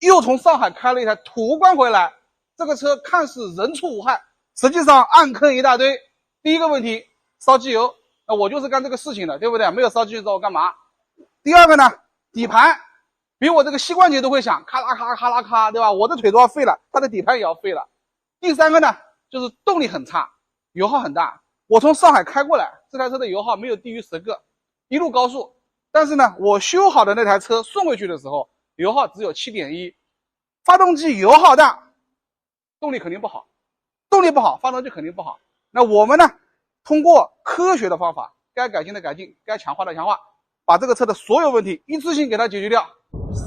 又从上海开了一台途观回来，这个车看似人畜无害，实际上暗坑一大堆。第一个问题，烧机油，那我就是干这个事情的，对不对？没有烧机油找我干嘛？第二个呢，底盘比我这个膝关节都会响，咔啦咔啦咔啦咔，对吧？我的腿都要废了，它的底盘也要废了。第三个呢，就是动力很差，油耗很大。我从上海开过来，这台车的油耗没有低于10个，一路高速。但是呢，我修好的那台车送回去的时候，油耗只有 7.1， 发动机油耗大，动力肯定不好，动力不好，发动机肯定不好。那我们呢，通过科学的方法，该改进的改进，该强化的强化，把这个车的所有问题一次性给它解决掉。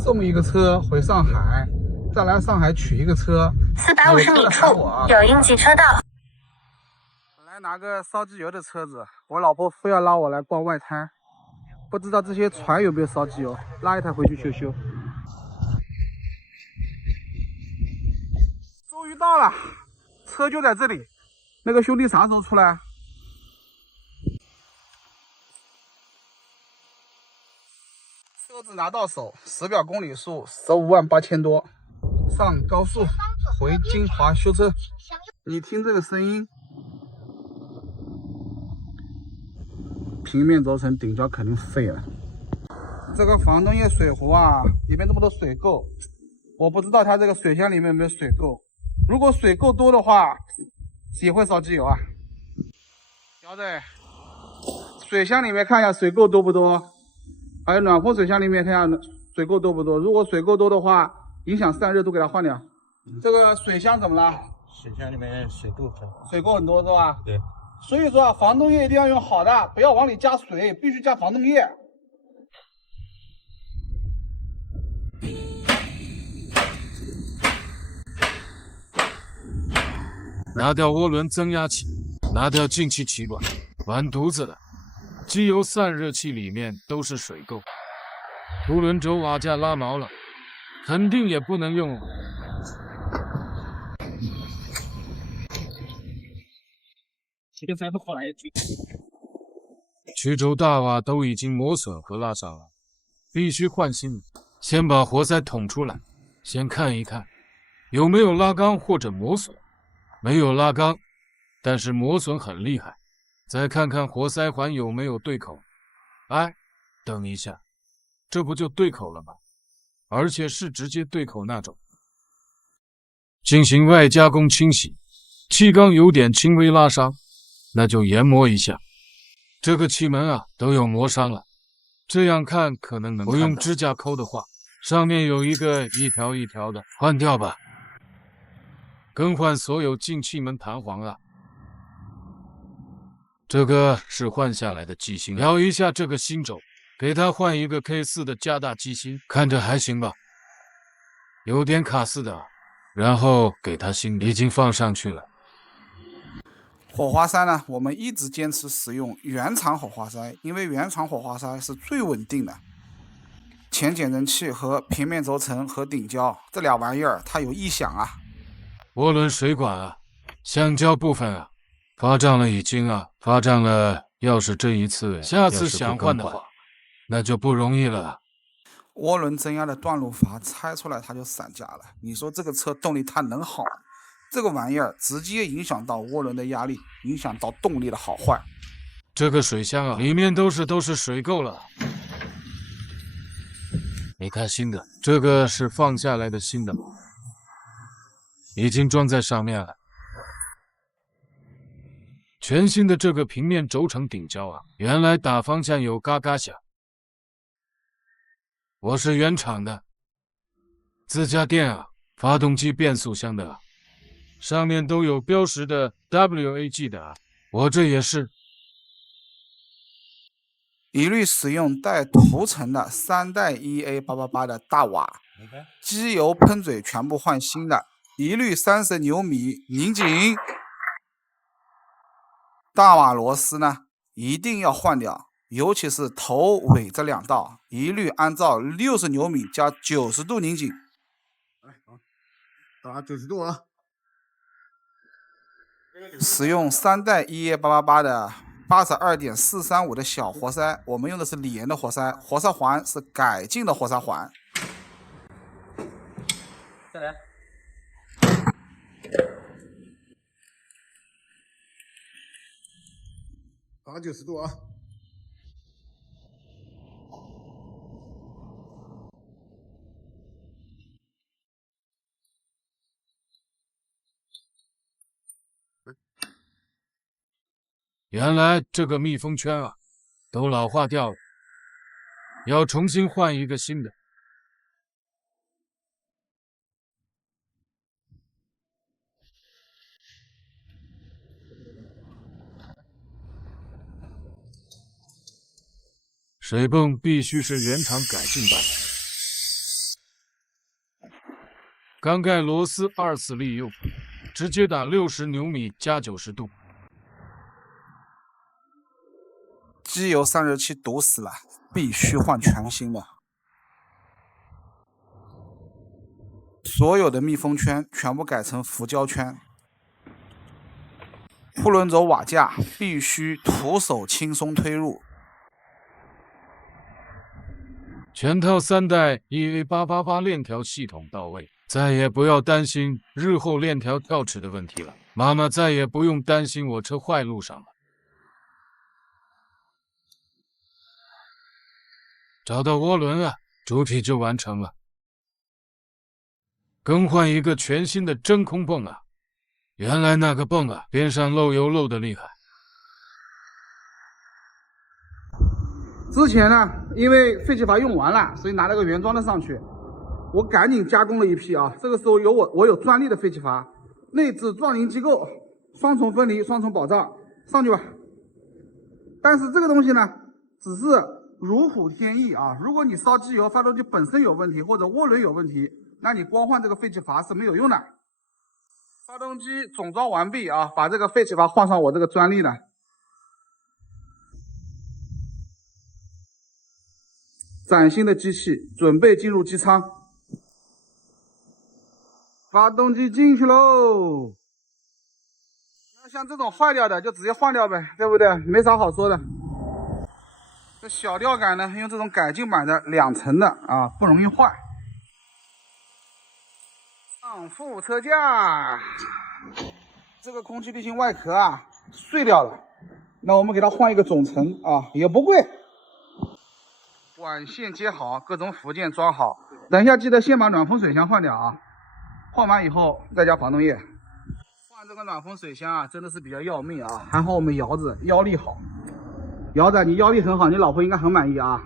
送一个车回上海，再来上海取一个车，450米处有应急车道。本来拿个烧机油的车子，我老婆非要拉我来逛外滩，不知道这些船有没有烧机油，拉一台回去修修。终于到了，车就在这里。那个兄弟啥时候出来？车子拿到手，10表公里数158000多，上高速回金华修车。你听这个声音，平面轴承顶胶肯定废了。这个防冻液水壶啊，里面这么多水垢，我不知道它这个水箱里面有没有水垢。如果水垢多的话，也会烧机油啊。小子，水箱里面看一下水垢多不多，还有暖风水箱里面看一下水垢多不多。如果水垢多的话，影响散热度，给它换掉。这个水箱怎么了？水箱里面水垢很多，水垢很多是吧？对。所以说啊，防冻液一定要用好的，不要往里加水，必须加防冻液。拿掉涡轮增压器，拿掉进气气管，完犊子了！机油散热器里面都是水垢，凸轮轴瓦架拉毛了，肯定也不能用了。曲轴大瓦都已经磨损和拉伤了，必须换新的。先把活塞捅出来，先看一看有没有拉缸或者磨损。没有拉缸，但是磨损很厉害。再看看活塞环有没有对口。哎，等一下，这不就对口了吗？而且是直接对口那种。进行外加工清洗，气缸有点轻微拉伤，那就研磨一下。这个气门啊都有磨伤了，这样看可能能看到。我用指甲抠的话，上面有一个一条一条的，换掉吧。更换所有进气门弹簧啊！这个是换下来的机芯，调一下这个芯轴，给它换一个 K4的加大机芯，看着还行吧？有点卡似的，然后给它芯已经放上去了。火花塞呢，我们一直坚持使用原厂火花塞，因为原厂火花塞是最稳定的。前减震器和平面轴承和顶胶这俩玩意儿，它有异响啊。涡轮水管啊，橡胶部分啊，发胀了已经啊，发胀了。要是这一次，下次想换的话，那就不容易了。涡轮增压的断路阀拆出来它就散架了，你说这个车动力它能好？这个玩意儿直接影响到涡轮的压力，影响到动力的好坏。这个水箱啊，里面都是水垢了。你看新的，这个是放下来的新的。已经装在上面了。全新的这个平面轴承顶胶啊，原来打方向有嘎嘎响。我是原厂的，自家店啊，发动机变速箱的，上面都有标识的 WAG 的啊，我这也是。一律使用带涂层的3代 EA888的大瓦，机油喷嘴全部换新的。一律30牛米拧紧，大瓦螺丝呢一定要换掉，尤其是头尾这2道，一律按照60牛米加90度拧紧。打90度啊！使用3代 EA888的82.435的小活塞，我们用的是李岩的活塞，活塞环是改进的活塞环。再来。90度啊！原来这个密封圈啊，都老化掉了，要重新换一个新的。水泵必须是原厂改进版的，缸盖螺丝2次利用，直接打60牛米加90度。机油散热器堵死了，必须换全新的。所有的密封圈全部改成浮胶圈。铺轮轴瓦架必须徒手轻松推入。全套3代 EA888链条系统到位，再也不要担心日后链条跳齿的问题了。妈妈再也不用担心我车坏路上了。找到涡轮了，主体就完成了。更换一个全新的真空泵啊！原来那个泵啊，边上漏油漏得厉害。之前呢，因为废气阀用完了，所以拿了个原装的上去，我赶紧加工了一批啊。这个时候有我有专利的废气阀，内置撞凝机构，双重分离、双重保障，上去吧。但是这个东西呢，只是如虎添翼啊。如果你烧机油，发动机本身有问题或者涡轮有问题，那你光换这个废气阀是没有用的。发动机总装完毕啊，把这个废气阀换上我这个专利的。崭新的机器准备进入机舱，发动机进去喽。那像这种坏掉的就直接换掉呗，对不对？没啥好说的。这小吊杆呢，用这种改进版的2层的啊，不容易坏。上副车架，这个空气滤芯外壳啊碎掉了，那我们给它换一个总成啊，也不贵。管线接好，各种附件装好。等一下记得先把暖风水箱换掉啊，换完以后再加防冻液。换这个暖风水箱啊，真的是比较要命啊。还好我们窑子腰力好，窑子你腰力很好，你老婆应该很满意啊。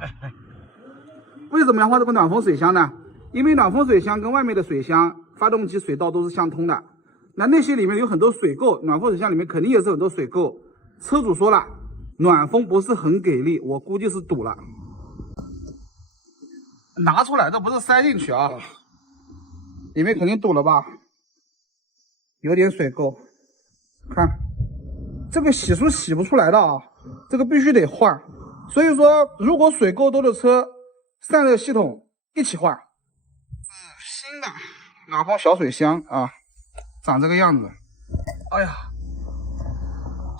为什么要换这个暖风水箱呢？因为暖风水箱跟外面的水箱、发动机水道都是相通的。那些里面有很多水垢，暖风水箱里面肯定也是很多水垢。车主说了，暖风不是很给力，我估计是堵了。拿出来，这不是塞进去啊，里面肯定堵了吧？有点水垢，看这个洗是洗不出来的啊，这个必须得换。所以说，如果水垢多的车，散热系统一起换。新的暖风小水箱啊，长这个样子。哎呀，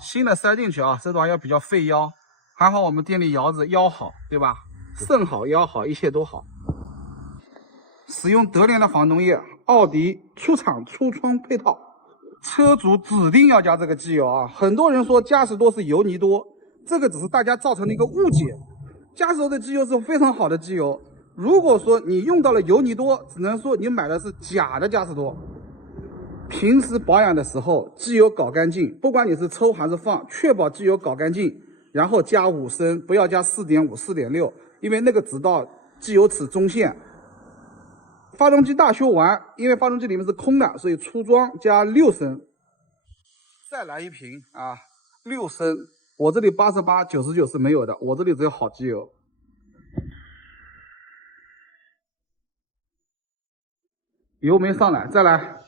新的塞进去啊，这玩意儿比较费腰，还好我们店里窑子腰好，对吧？肾好腰好，一切都好。使用德联的防冻液，奥迪出厂出窗配套，车主指定要加这个机油啊！很多人说嘉实多是油泥多，这个只是大家造成的一个误解。嘉实多的机油是非常好的机油，如果说你用到了油泥多，只能说你买的是假的嘉实多。平时保养的时候，机油搞干净，不管你是抽还是放，确保机油搞干净，然后加5升，不要加4.5、4.6。因为那个直到机油尺中线。发动机大修完，因为发动机里面是空的，所以出装加6升。再来一瓶啊，6升。我这里88、99是没有的，我这里只有好机油。油没上来，再来。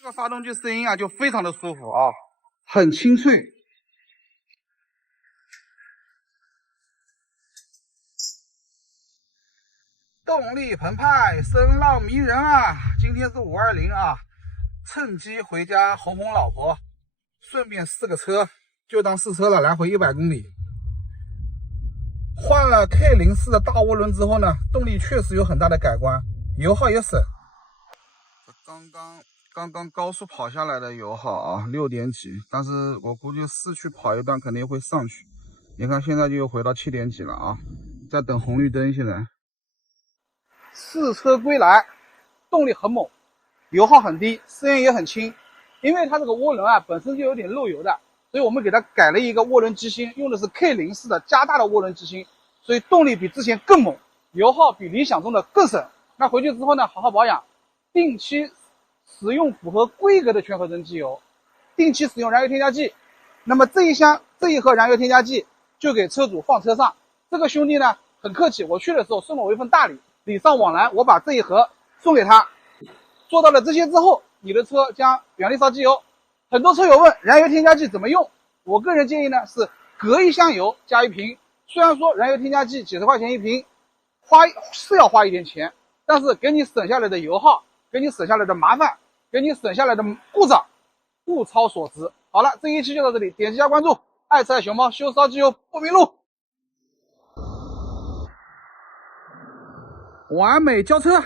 这个发动机声音啊，就非常的舒服啊，很清脆。动力澎湃，声浪迷人啊！今天是520啊，趁机回家哄哄老婆，顺便试个车，就当试车了，来回100公里。换了 K04的大涡轮之后呢，动力确实有很大的改观，油耗也省。刚刚高速跑下来的油耗啊，6点几，但是我估计市区跑一段肯定会上去。你看现在就又回到7点几了啊，在等红绿灯。现在试车归来，动力很猛，油耗很低，声音也很轻。因为它这个涡轮啊本身就有点漏油的，所以我们给它改了一个涡轮机芯，用的是 K04的加大的涡轮机芯，所以动力比之前更猛，油耗比理想中的更省。那回去之后呢，好好保养，定期使用符合规格的全合成机油，定期使用燃油添加剂。那么这一盒燃油添加剂就给车主放车上。这个兄弟呢很客气，我去的时候送了我一份大礼，礼尚往来，我把这一盒送给他。做到了这些之后，你的车将原力烧机油。很多车友问燃油添加剂怎么用，我个人建议呢是隔一箱油加一瓶。虽然说燃油添加剂几十块钱一瓶，是要花一点钱，但是给你省下来的油耗，给你省下来的麻烦，给你省下来的故障，物超所值。好了，这一期就到这里，点击一下关注，爱车爱熊猫修烧机油不迷路。完美交车。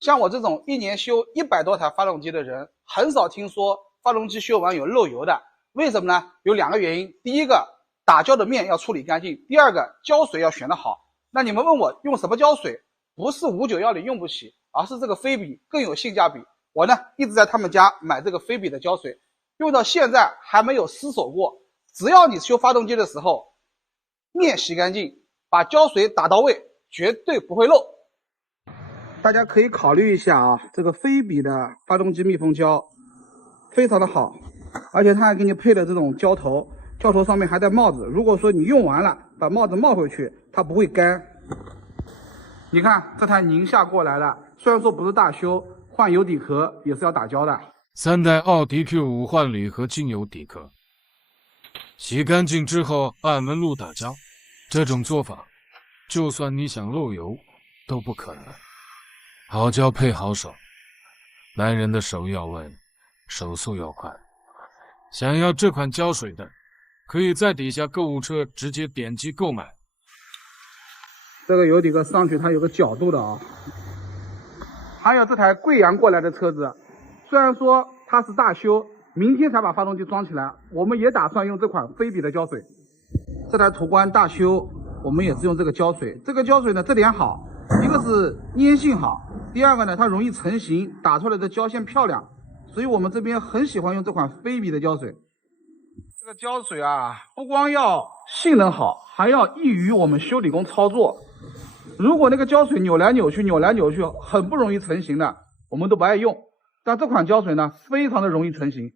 像我这种一年修100多台发动机的人，很少听说发动机修完有漏油的。为什么呢？有2个原因。第一个，打胶的面要处理干净；第二个，胶水要选得好。那你们问我用什么胶水？不是591里用不起，而是这个菲比更有性价比。我呢一直在他们家买这个菲比的胶水，用到现在还没有失手过。只要你修发动机的时候，面洗干净，把胶水打到位，绝对不会漏。大家可以考虑一下啊，这个菲比的发动机密封胶非常的好，而且它还给你配了这种胶头，胶头上面还带帽子。如果说你用完了，把帽子帽回去，它不会干。你看这台宁夏过来了，虽然说不是大修，换油底壳也是要打胶的。3代奥迪 Q5 换铝和精油底壳，洗干净之后按纹路打胶。这种做法，就算你想漏油都不可能。好胶配好手，男人的手要稳，手速要快。想要这款胶水的，可以在底下购物车直接点击购买。这个油底壳上去它有个角度的啊。还有这台贵阳过来的车子，虽然说它是大修，明天才把发动机装起来，我们也打算用这款菲比的胶水。这台途观大修，我们也是用这个胶水。这个胶水呢，这点好，一个是粘性好，第二个呢，它容易成型，打出来的胶线漂亮，所以我们这边很喜欢用这款菲比的胶水。这个胶水啊，不光要性能好，还要易于我们修理工操作。如果那个胶水扭来扭去，很不容易成型的，我们都不爱用。但这款胶水呢，非常的容易成型。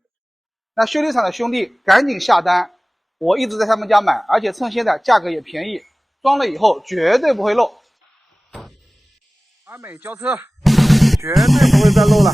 那修理厂的兄弟赶紧下单，我一直在他们家买，而且趁现在价格也便宜，装了以后绝对不会漏。完美交车，绝对不会再漏了。